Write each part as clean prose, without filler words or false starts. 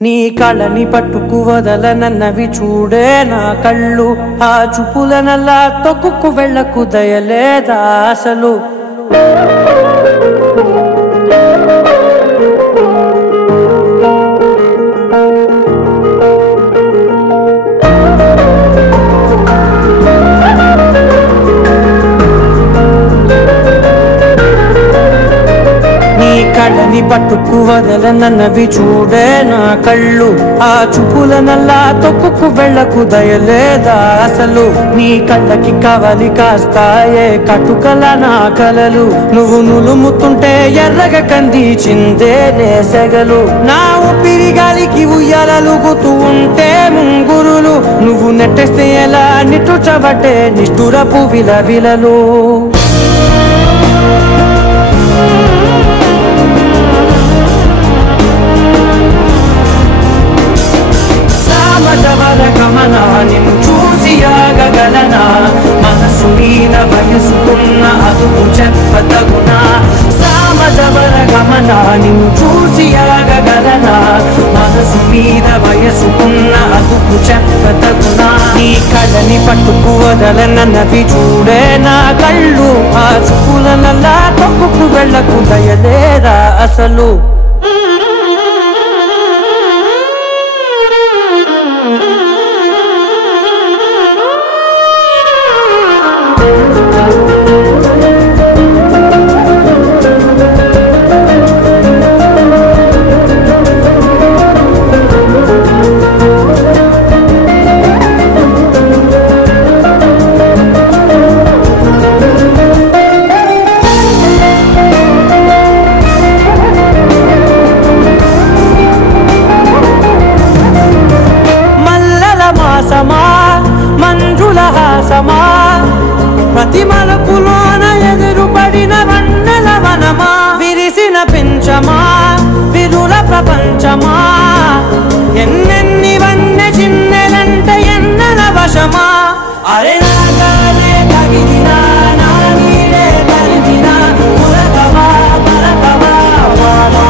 నీ కళ్ళని పట్టుకు వదలనన్నవి చూడే నా కళ్ళు ఆ చూపులనల్లా తొక్కుకు వెళ్ళకు దయలేదా అసలు కళ్ళని పట్టుకు వదలనన్నవి చూడే నా కళ్ళు ఆ చూపులనల్లా తొక్కుకు వెళ్ళకు దయలేదా అసలు నీ కళ్ళకి కవలి కాస్తాయే కటుకల నా కలలు నువ్వు నులుముతుంటే ఎర్రగా కందిచిందే నేసెగలు నా ఊపిరి గాలికి ఉయ్యాలలుగుతూ ఉంటే ముంగురులు నువ్వు నెట్టేస్తే ఎలా నిట్టుచబట్టే నిష్ఠురపు విలవిలలు నిన్ను చూసి ఆగగలనా మనసు మీద వయసుకున్న అదుపు చెప్పతగునా సామజవర గమన నిన్ను చూసి ఆగగలనా మనసు మీద వయసుకున్న అదుపు చెప్పతగునా నీ కళ్ళని పట్టుకు వదలనన్నవి చూడే నా కళ్ళు ఆ చూపులనల్లా తొక్కుకు వెళ్ళకు దయలేదా అసలు మంజుల హాసమా ప్రతి మలుపులోన ఎదురుపడిన వన్నెల వనమా విరిసిన పించమా విరుల ప్రపంచమా ఎన్నెన్ని వన్నె చిన్నెలంటే ఎన్నెల వశమా అరే నాగాలే తగిలినా నా నీడే తరిమినా ఉరకవా పరకవా వానా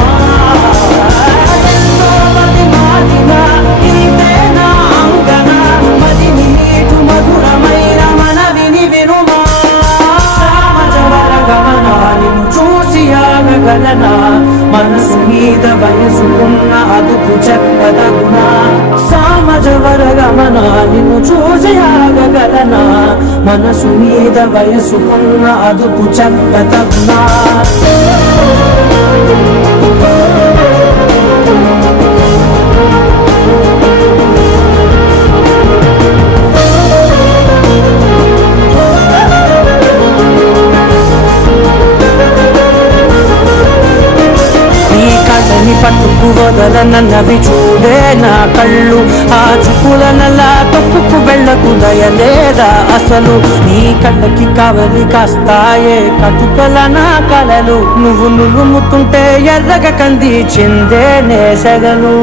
మనసు మీద వయసుకున్న అదుపు చెప్పదగునా సామజవర గమన నిన్ను చూసి ఆగగలనా మనసు మీద వయసుకున్న అదుపు చెప్పదగునా పట్టుకు వదలనన్నవి చూడే నా కళ్ళు ఆ చూపులనల్లా తొక్కుకు వెళ్ళకు దయలేదా అసలు నీ కళ్ళకి కవలి కాస్తాయే కటుకల నా కలలు నువ్వు నులుముతుంటే ఎర్రగా కందిచిందే నేసెగలు